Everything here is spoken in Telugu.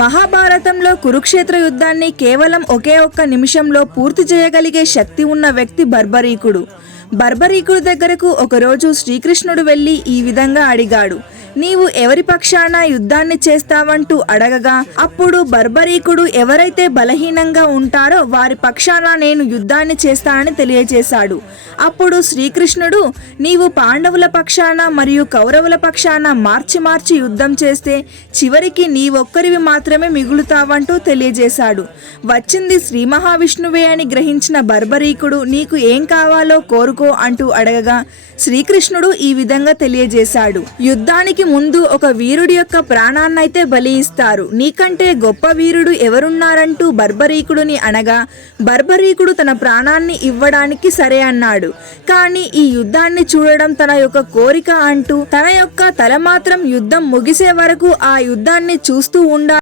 మహాభారతంలో కురుక్షేత్ర యుద్ధాన్ని కేవలం ఒకే ఒక్క నిమిషంలో పూర్తి చేయగలిగే శక్తి ఉన్న వ్యక్తి బర్బరీకుడు. బర్బరీకుడి దగ్గరకు ఒకరోజు శ్రీకృష్ణుడు వెళ్ళి ఈ విధంగా అడిగాడు, నీవు ఎవరి పక్షాన యుద్ధాన్ని చేస్తావంటూ అడగగా, అప్పుడు బర్బరీకుడు ఎవరైతే బలహీనంగా ఉంటారో వారి పక్షాన నేను యుద్ధాన్ని చేస్తానని తెలియజేశాడు. అప్పుడు శ్రీకృష్ణుడు, నీవు పాండవుల పక్షాన మరియు కౌరవుల పక్షాన మార్చి మార్చి యుద్ధం చేస్తే చివరికి నీవొక్కరివి మాత్రమే మిగులుతావంటూ తెలియజేశాడు. వచ్చింది శ్రీ మహావిష్ణువే అని గ్రహించిన బర్బరీకుడు, నీకు ఏం కావాలో కోరుకో అంటూ అడగగా శ్రీకృష్ణుడు ఈ విధంగా తెలియజేశాడు, యుద్ధానికి ముందు ఒక వీరుడి యొక్క ప్రాణాన్నైతే బలి ఇస్తారు, నీకంటే గొప్ప వీరుడు ఎవరున్నారంటూ బర్బరీకుడుని అనగా బర్బరీకుడు తన ప్రాణాన్ని ఇవ్వడానికి సరే అన్నాడు. కానీ ఈ యుద్ధాన్ని చూడడం తన యొక్క కోరిక అంటూ తన యొక్క తల మాత్రం యుద్ధం ముగిసే వరకు ఆ యుద్ధాన్ని చూస్తూ ఉండాలి